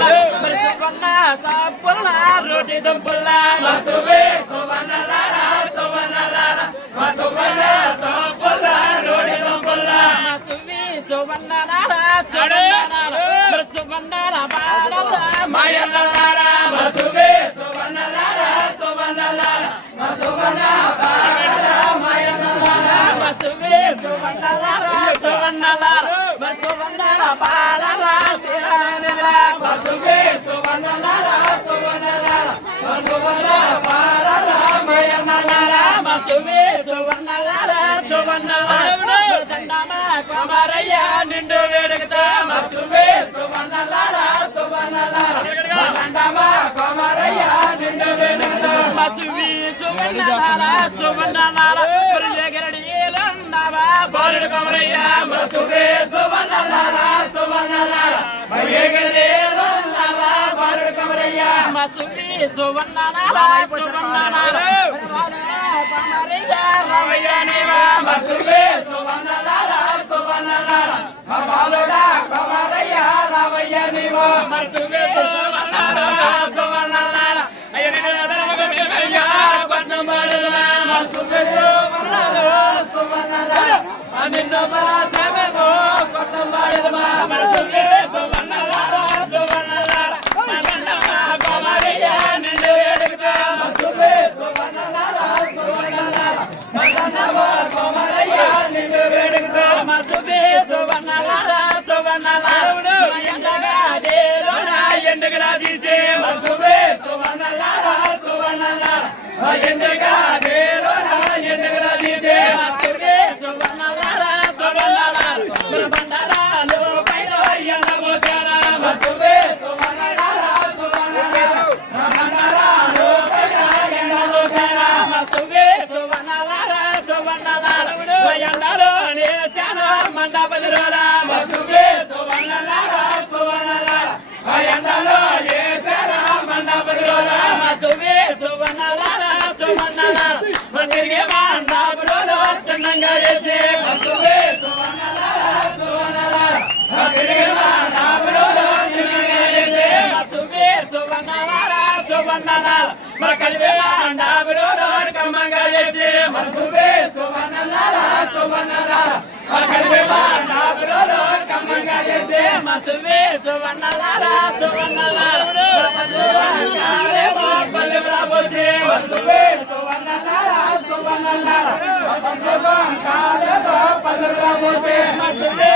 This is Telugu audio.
సువర్ణ సాపుల్ల రోటి దుంపుల్ల మసువే సువర్ణలాల సువర్ణలాల మసువర్ణ సాపుల్ల రోటి దుంపుల్ల మసువి సువర్ణలాల సువర్ణలాల సువర్ణల బాలల మాయలాల మసువే సువర్ణలాల సువర్ణలాల మసువర్ణ బాలల మాయలాల మసువే సువర్ణలాల సువర్ణలాల మసువర్ణల బాలల మసువే సువర్ణలాల సువర్ణలాల మసువర్ణ బాలల మాయలాల మసువే సువర్ణలాల సువర్ణలాల దండమ కుమారయ్య నిండు వేడుకతో మసువే సువర్ణలాల సువర్ణలాల దండమ కుమారయ్య నిండు వేడుకతో మసువి సువర్ణలాల సువర్ణలాల పరిజగరడిలందవా బాలుడు కుమారయ్య మసువే సువర్ణలాల సువర్ణలాల పరిజగరడిలందవా బాలుడు కుమారయ్య మసువి సువర్ణలాల సువర్ణలాల కుమారయ్య రామయ్య నీవా మసువే సువర్ణలాల సువర్ణలాల బాలుడా కుమారయ్య రామయ్య నీవా మసువే సువర్ణలాల సువర్ణలాల అయ్యా పట్నం బాడదమా మసువే సువర్ణలాల సువర్ణలాల నిన్ను బాసమేమో పట్నం బాడదమా మసువే సువర్ణలాల సువర్ణలాల కుమారయ్య నిన్ను వేడుకతో మసువే సువర్ణలాల సువర్ణలాల కుమారయ్య నిన్ను వేడుకతో మసువే సువర్ణలాల సువర్ణలాల ఎండగలా తీసే మసువే సువర్ణలాల సువర్ణలాల ఎండగా ఎండగలా తీసే మసువే సువర్ణలాల సువర్ణలాల బండారాలు పైన ఎండ పోసారా మసువే సువర్ణలాల సువర్ణలాల బండారాలు పైన ఎండ పోసారా మసువే సువర్ణలాల సువర్ణలాల ఎండలో నేసాను మండపదిరోల మసువే సువర్ణలాల సువర్ణలాల ఎండలో ఏసారా మండపదిరోల మసువే సువర్ణలాల సువర్ణలాల తిరిగే మండపదిరోలో తిన్నంగా చేసే మసువే సువర్ణలాల సువర్ణలాల తిరిగే మండపదిరోలో తిన్నంగా చేసే మసువే సువర్ణలాల సువర్ణలాల కలివే మండపదిరోలో కమ్మంగా చేసే మసువే సువర్ణలాల సువర్ణలాల కలివే మండపదిరోలో కమ్మంగా చేసే మసువే సువర్ణలాల సువర్ణలాల పల్లెవరా పోసే మసువే సువర్ణలాల సువర్ణలాల పల్లెవరా పోసే మసువే